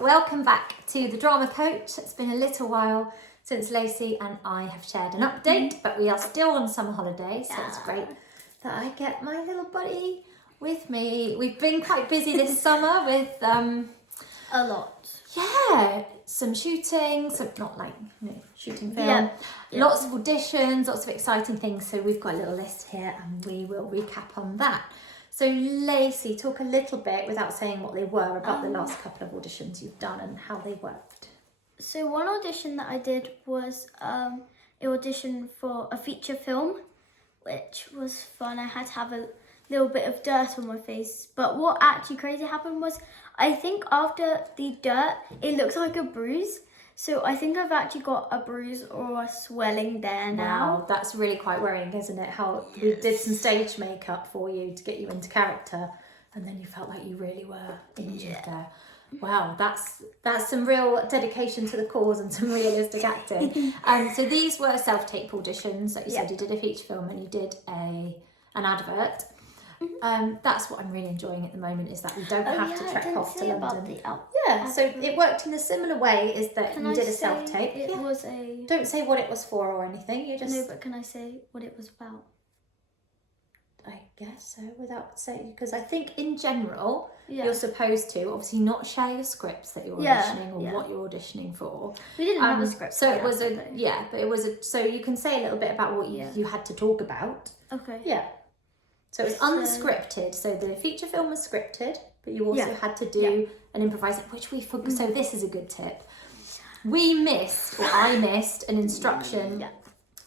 welcome back to the Drama Coach. It's been a little while since Lacey and I have shared an update, but we are still on summer holidays, so it's great that I get my little buddy with me. We've been quite busy this summer with a lot. Yeah, some shooting, not like shooting film, lots of auditions, lots of exciting things. So we've got a little list here and we will recap on that. So Lacey, talk a little bit, without saying what they were, about the last couple of auditions you've done and how they worked. So one audition that I did was an audition for a feature film, which was fun. I had to have a little bit of dirt on my face. But what actually crazy happened was, I think after the dirt, it looks like a bruise. So I think I've actually got a bruise or a swelling there now. Wow, that's really quite worrying, isn't it? How we did some stage makeup for you to get you into character, and then you felt like you really were injured there. Wow, that's some real dedication to the cause and some realistic acting. So these were self-tape auditions. Like you said, you did a feature film and you did an advert. That's what I'm really enjoying at the moment, is that we don't have to trek off to London. So it worked in a similar way, is that you did a self-tape. It was a... Don't say what it was for or anything, you just... No, but can I say what it was about? I guess so, without saying, because I think in general, you're supposed to obviously not share your scripts that you're auditioning or what you're auditioning for. We didn't have a script. So it was so you can say a little bit about what you had to talk about. Okay. Yeah. So it was unscripted. So the feature film was scripted, but you also had to do an improvisation, which we forgot. So this is a good tip. I missed an instruction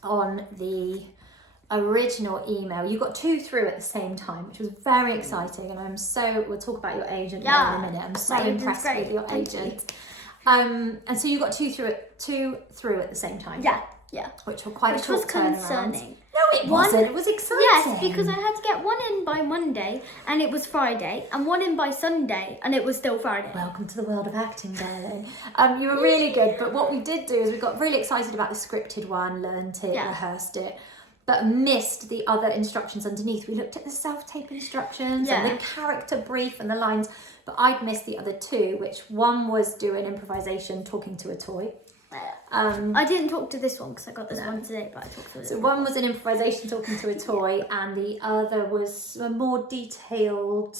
on the original email. You got 2 through at the same time, which was very exciting. And we'll talk about your agent in a minute. I'm so impressed with your agent. And so you got 2 through at the same time. Yeah. Which were quite a short concerning. No, it wasn't. It was exciting. Yes, because I had to get one in by Monday and it was Friday, and one in by Sunday and it was still Friday. Welcome to the world of acting, darling. You were really good, but what we did do is we got really excited about the scripted one, learned it, rehearsed it, but missed the other instructions underneath. We looked at the self-tape instructions and the character brief and the lines, but I'd missed the other 2, which one was doing improvisation, talking to a toy. I didn't talk to this one because I got this one today, but I talked to this one. So one was an improvisation, talking to a toy, and the other was a more detailed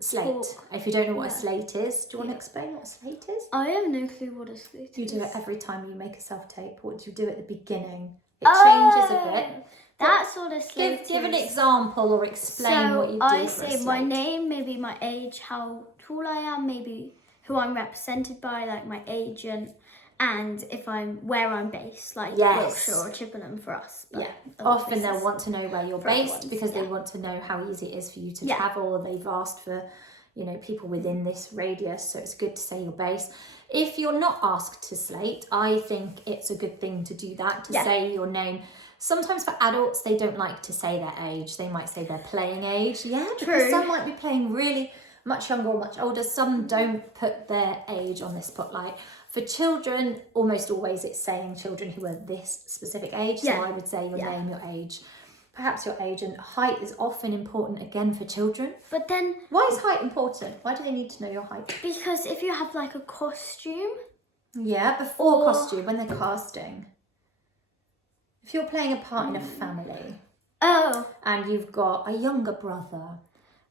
slate. If you don't know what a slate is, do you want to explain what a slate is? I have no clue what a slate is. You do it every time you make a self-tape. What do you do at the beginning? It changes a bit. That sort of slate. Give an example or explain what you do. I say my name, maybe my age, how tall I am, maybe who I'm represented by, like my agent, and where I'm based, like Wiltshire or Chippenham for us. Often they'll want to know where you're based because they want to know how easy it is for you to travel, or they've asked for, people within this radius, so it's good to say your base. If you're not asked to slate, I think it's a good thing to do that, to say your name. Sometimes for adults, they don't like to say their age. They might say their playing age. Yeah, because some might be playing really much younger or much older. Some don't put their age on the spotlight. For children, almost always it's saying children who are this specific age. So I would say your name, your age, perhaps your age, and height is often important again for children. But then... Why is height important? Why do they need to know your height? Because if you have like a costume... Yeah, before costume, when they're casting. If you're playing a part in a family... And you've got a younger brother...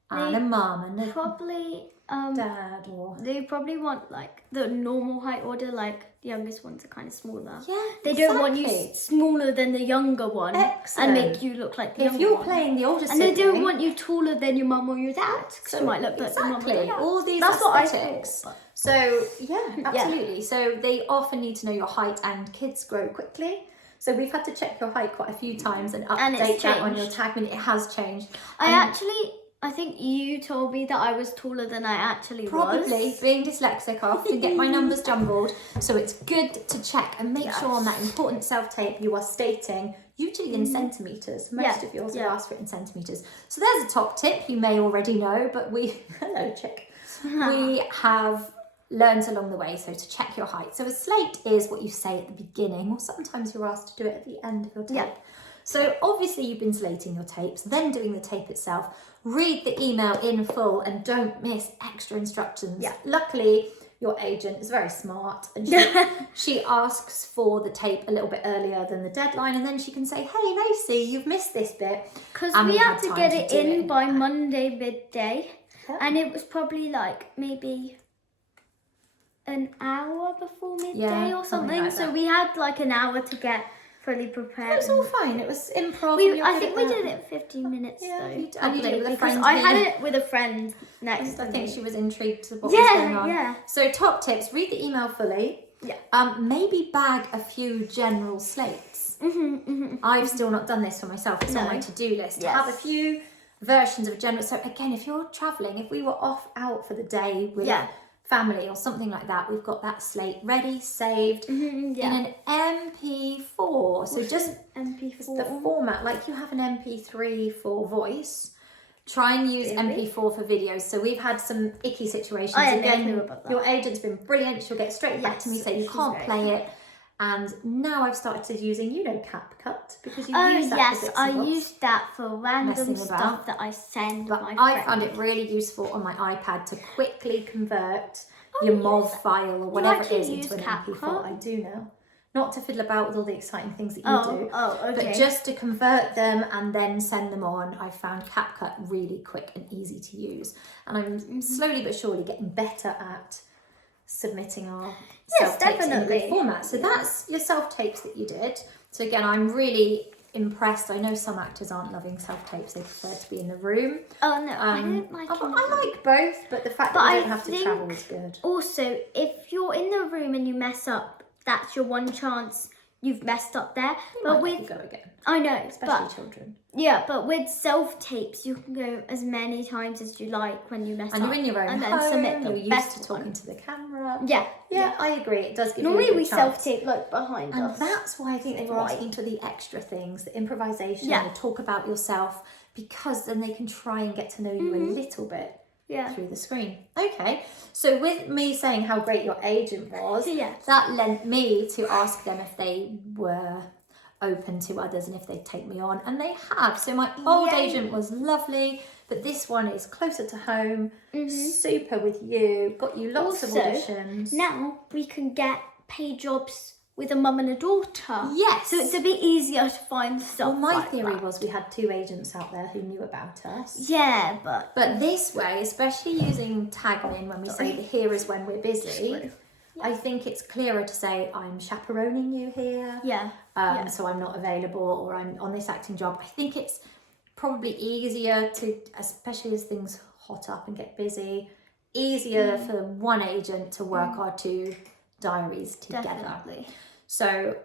And a mum and a dad, or they probably want like the normal height order, like the youngest ones are kind of smaller. Yeah, they don't want you smaller than the younger one. Excellent. And make you look like the younger one. If you're playing the older sibling, and they don't want you taller than your mum or your dad, because you might look like your mum or your dad. All these That's aesthetics. What I thought. So absolutely. So they often need to know your height, and kids grow quickly. So we've had to check your height quite a few times and update that on your tag. I mean, it has changed. I think you told me that I was taller than I actually was. Probably. Being dyslexic, I often get my numbers jumbled. So it's good to check and make sure on that important self-tape you are stating, usually in centimetres. Most of yours are asked for it in centimetres. So there's a top tip you may already know, but hello chick. We have learned along the way, so to check your height. So a slate is what you say at the beginning, or sometimes you're asked to do it at the end of your tape. So obviously you've been slating your tapes, then doing the tape itself. Read the email in full and don't miss extra instructions. Yeah. Luckily, your agent is very smart and she asks for the tape a little bit earlier than the deadline, and then she can say, hey Lacey, you've missed this bit. Because we had to get it in by Monday midday, and it was probably like maybe an hour before midday or something. Like so we had like an hour to get fully prepared. It was all fine. It was improv. I think we did it 15 minutes though. And you did it with a friend. I had it with a friend next to me. I think she was intrigued to what was going on. Yeah. So top tips: read the email fully. Yeah. Maybe bag a few general slates. I've still not done this for myself. It's on my to-do list. Yes. Have a few versions of a general. So again, if you're traveling, if we were out for the day with family or something like that, we've got that slate ready, saved in an MP4. So just MP4. the format, like you have an MP3 for voice, try and use MP4 for videos. So we've had some icky situations. Again, your agent's been brilliant. She'll get straight back to me, say you can't play it. And now I've started using, CapCut, because you use that for bits and bobs. Used that for random stuff that I send But my I friend. found it really useful on my iPad to quickly convert your MOV file or whatever it is into an MP4. I do now. Not to fiddle about with all the exciting things that you do. Okay. But just to convert them and then send them on, I found CapCut really quick and easy to use. And I'm slowly but surely getting better at submitting our self-tapes in a good format. So that's your self-tapes that you did. So again, I'm really impressed. I know some actors aren't loving self-tapes. They prefer to be in the room. Oh no, I don't like it. I like both, but the fact that you don't have to travel is good. Also, if you're in the room and you mess up, that's your one chance you've messed up there. But with go again. I know, especially children. Yeah, but with self-tapes, you can go as many times as you like when you mess up. And you're in your own and home, then submit the you're used to talking to the camera. Yeah, I agree. It does give Normally you a good we chance. self-tape like behind us. And that's why I think they were asking for the extra things, the improvisation, the talk about yourself, because then they can try and get to know you a little bit through the screen. Okay, so with me saying how great your agent was, that lent me to ask them if they were open to others and if they'd take me on, and they have. So my old agent was lovely, but this one is closer to home, super with you, got you lots of auditions. Now we can get paid jobs with a mum and a daughter. Yes. So it's a bit easier to find stuff. Well, my theory was we had 2 agents out there who knew about us. Yeah, but this way, especially using tagmin when we say the here is when we're busy, I think it's clearer to say I'm chaperoning you here. So I'm not available, or I'm on this acting job. I think it's probably easier to, especially as things hot up and get busy, easier for one agent to work our 2 diaries together. Definitely. So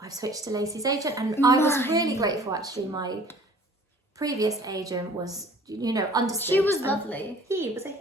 I've switched to Lacey's agent, and I was really grateful actually. My previous agent was, understood. She was lovely. Was it?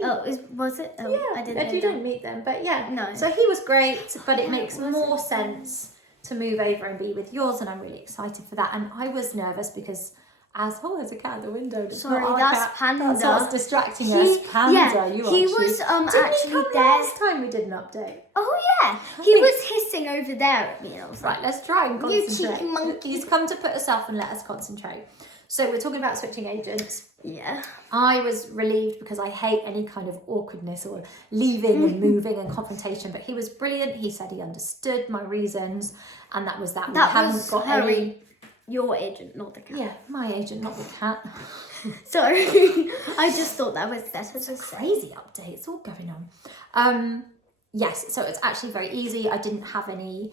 Was it? Oh, yeah, I didn't know. You don't meet them, but No. So he was great, but it makes more sense to move over and be with yours, and I'm really excited for that. And I was nervous because there's a cat at the window. Sorry, that's Panda. That's what's distracting us. Panda, you are he was Didn't actually he come there. last time we did an update? Oh yeah, he was hissing over there at me. And I was Right, let's try and concentrate. You cheeky monkey. He's come to put us off and let us concentrate. So we're talking about switching agents. Yeah. I was relieved because I hate any kind of awkwardness or leaving and moving and confrontation, but he was brilliant. He said he understood my reasons, and that was that. We haven't got any... Your agent, not the cat. Yeah, my agent, not the cat. Sorry, I just thought that was a crazy update. It's all going on. Yes, so it's actually very easy. I didn't have any,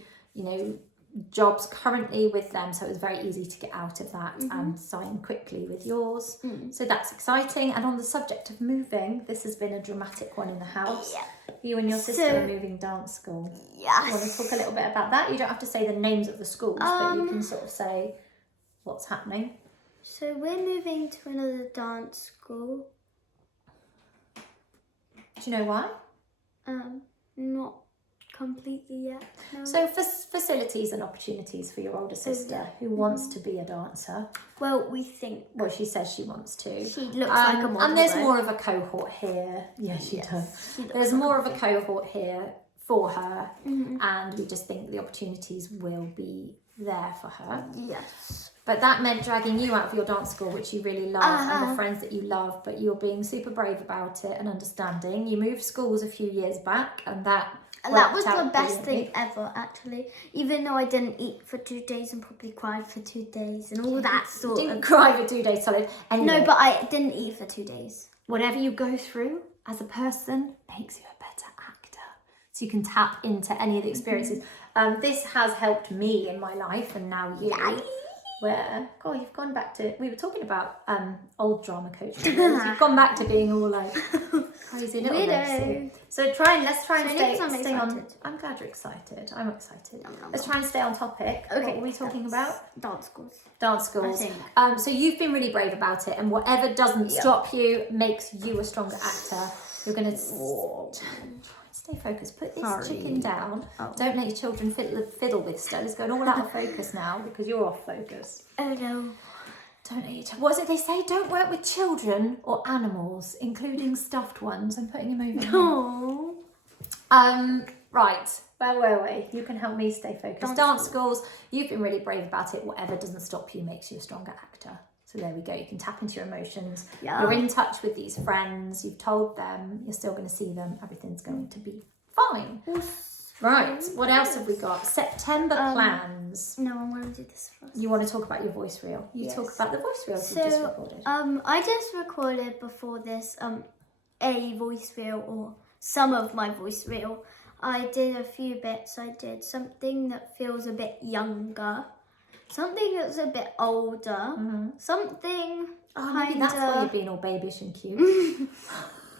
jobs currently with them, so it was very easy to get out of that and sign quickly with yours. So that's exciting. And on the subject of moving, this has been a dramatic one in the house. You and your sister are moving dance school. Yes. You want to talk a little bit about that? You don't have to say the names of the schools, but you can sort of say what's happening. So we're moving to another dance school. Do you know why? Not completely yet. No. So facilities and opportunities for your older sister who wants to be a dancer. Well, we think. Well, she says she wants to. She looks like a model. And there's more of a cohort here. Yeah, she does. There's more of a cohort here for her, and we just think the opportunities will be there for her. Yes. But that meant dragging you out of your dance school, which you really love, and the friends that you love, but you're being super brave about it and understanding. You moved schools a few years back, and that was the best thing ever, actually. Even though I didn't eat for 2 days and probably cried for 2 days and all that sort of... Didn't cry for 2 days solid. Anyway, no, but I didn't eat for 2 days. Whatever you go through as a person makes you a better actor. So you can tap into any of the experiences. This has helped me in my life, and now you. Where, God, you've gone back to, we were talking about old drama coaching. You've gone back to being all like crazy little Rosie. So let's try and stay on. I'm glad you're excited. I'm excited. Let's try and stay on topic. Okay. What were we talking about? Dance schools. Dance schools. I think. So you've been really brave about it, and whatever doesn't stop you makes you a stronger actor. You're going to stay focused. Put this chicken down. Don't let your children fiddle with stuff. It's going all out of focus now because you're off focus. Oh no. Don't let your what is it they say? Don't work with children or animals, including stuffed ones. I'm putting him over here. Right. Where were we? You can help me stay focused. Dance schools. You've been really brave about it. Whatever doesn't stop you makes you a stronger actor. So there we go. You can tap into your emotions. Yeah. You're in touch with these friends. You've told them. You're still going to see them. Everything's going to be fine. Right. What else have we got? September plans. No, I want to do this first. You want to talk about your voice reel? You talk about the voice reels you just recorded. I just recorded before this a voice reel or some of my voice reel. I did a few bits. I did something that feels a bit younger. Something that's a bit older. Something maybe that's why you've been all babyish and cute.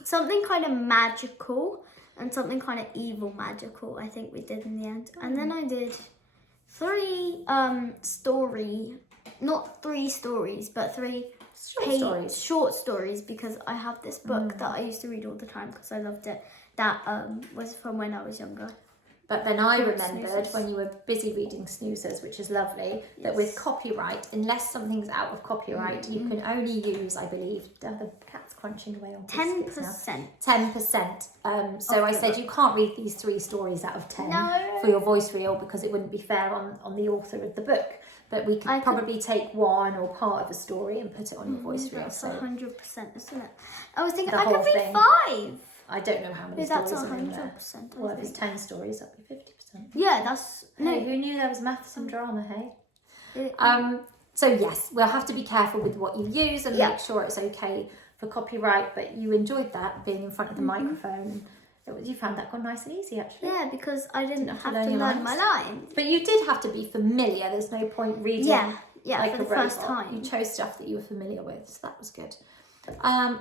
Something kind of magical and something kind of evil magical, I think we did in the end. And then I did 3 not 3 stories, but 3 short stories, because I have this book that I used to read all the time because I loved it. That was from when I was younger. But then I remembered when you were busy reading Snoozers, which is lovely, that with copyright, unless something's out of copyright, you can only use, I believe, the cat's crunching away on 10%. 10%. So I said you can't read these 3 stories out of 10 for your voice reel because it wouldn't be fair on the author of the book. But we could probably take one or part of a story and put it on your voice reel. That's 100%, isn't it? I was thinking I could read 5. I don't know how many stories are in there. That's 100%. Well, if it's 10 stories, that'd be 50%. Yeah, that's... Hey, who knew there was maths and drama, hey? So yes, we'll have to be careful with what you use and make sure it's okay for copyright, but you enjoyed that, being in front of the microphone. You found that gone nice and easy, actually. Yeah, because I didn't have to learn my lines. But you did have to be familiar. There's no point reading like for the first time. You chose stuff that you were familiar with, so that was good.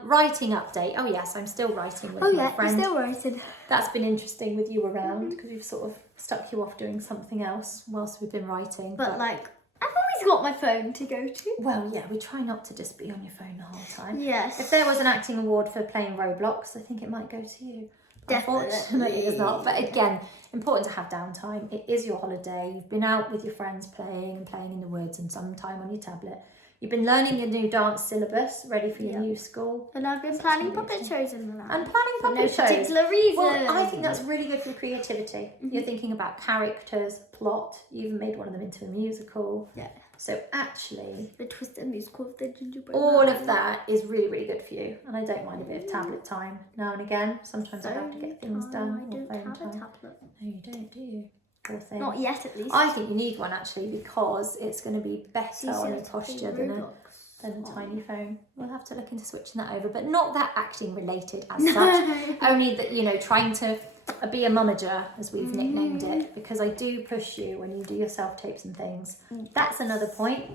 Writing update. Oh yes, I'm still writing with my friend. You're still writing. That's been interesting with you around because we've sort of stuck you off doing something else whilst we've been writing. But like, I've always got my phone to go to. Well, yeah, we try not to just be on your phone the whole time. Yes. If there was an acting award for playing Roblox, I think it might go to you. Unfortunately, it's not. But again, important to have downtime. It is your holiday. You've been out with your friends playing in the woods and some time on your tablet. You've been learning your new dance syllabus, ready for your new school. And I've been planning puppet shows in the lab. And planning puppet shows. For no particular reason. Well, I think that's really good for creativity. You're thinking about characters, plot. You even made one of them into a musical. Yeah. So actually... The Twisted Musical of the Gingerbread All of that is really, really good for you. And I don't mind a bit of tablet time now and again. Sometimes I have to get things done. I don't have a tablet. No, you don't, do you? Not yet, at least. I think you need one actually because it's going to be better on your posture than a tiny phone. We'll have to look into switching that over, but not that acting related as such. Only that, trying to be a mummager, as we've nicknamed it, because I do push you when you do your self-tapes and things. That's another point.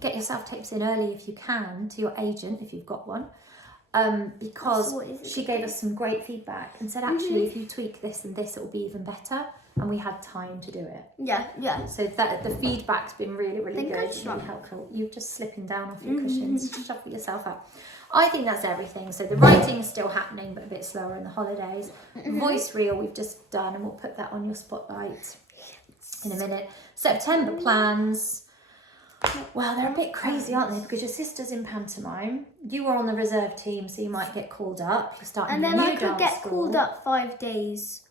Get your self-tapes in early if you can to your agent, if you've got one. Because she gave us some great feedback and said, actually, if you tweak this and this, it will be even better. And we had time to do it. Yeah. So that the feedback's been really, really good. Really helpful. You're just slipping down off your cushions. Shuffle yourself up. I think that's everything. So the writing is still happening, but a bit slower in the holidays. Voice reel we've just done, and we'll put that on your spotlight in a minute. September plans. Well, they're a bit crazy, aren't they? Because your sister's in pantomime. You were on the reserve team, so you might get called up. You're starting a new dance school. And then I could get called up 5 days.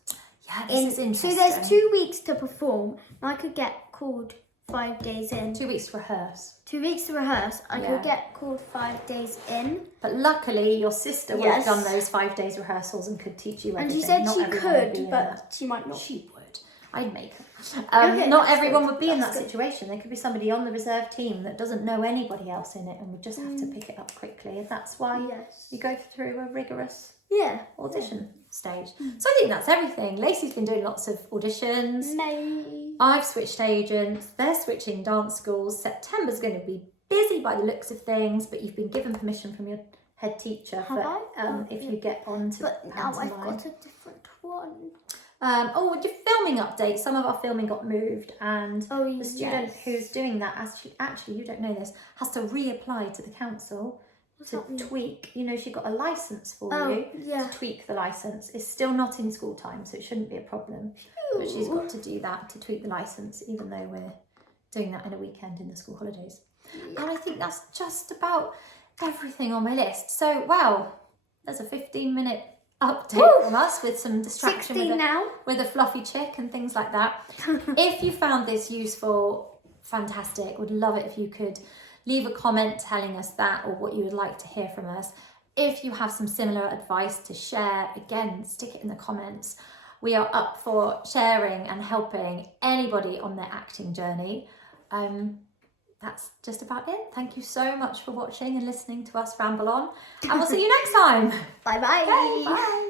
Yeah, this is interesting. So there's 2 weeks to perform, and I could get called 5 days in. 2 weeks to rehearse. 2 weeks to rehearse. I Yeah. could get called 5 days in. But luckily, your sister would have Yes. done those 5 days rehearsals and could teach you everything. And she said Not she everyone would be could, in but that. she might not. She would. I'd make her. Okay, Not that's everyone good. would be in that That's good. situation. There could be somebody on the reserve team that doesn't know anybody else in it and would just have to pick it up quickly. And that's why Yes. you go through a rigorous Yeah. audition stage. So I think that's everything. Lacey's been doing lots of auditions. May. I've switched agents. They're switching dance schools. September's going to be busy by the looks of things, but you've been given permission from your head teacher Have I? if you get on to But now I've pantomime. got a different one. With your filming update, some of our filming got moved, and Oh, the student yes. who's doing that, actually you don't know this, has to reapply to the council What's to that mean? tweak. You know, she got a license for Oh, you yeah. to tweak the license. It's still not in school time, so it shouldn't be a problem. But she's got to do that to tweak the license, even though we're doing that in a weekend in the school holidays. And I think that's just about everything on my list. So, wow, there's a 15-minute update from us with some distraction 16 now. with a fluffy chick and things like that. If you found this useful, fantastic. Would love it if you could leave a comment telling us that or what you would like to hear from us. If you have some similar advice to share, again, stick it in the comments. We are up for sharing and helping anybody on their acting journey. That's just about it. Thank you so much for watching and listening to us ramble on. And we'll see you next time. Bye-bye. Okay, bye.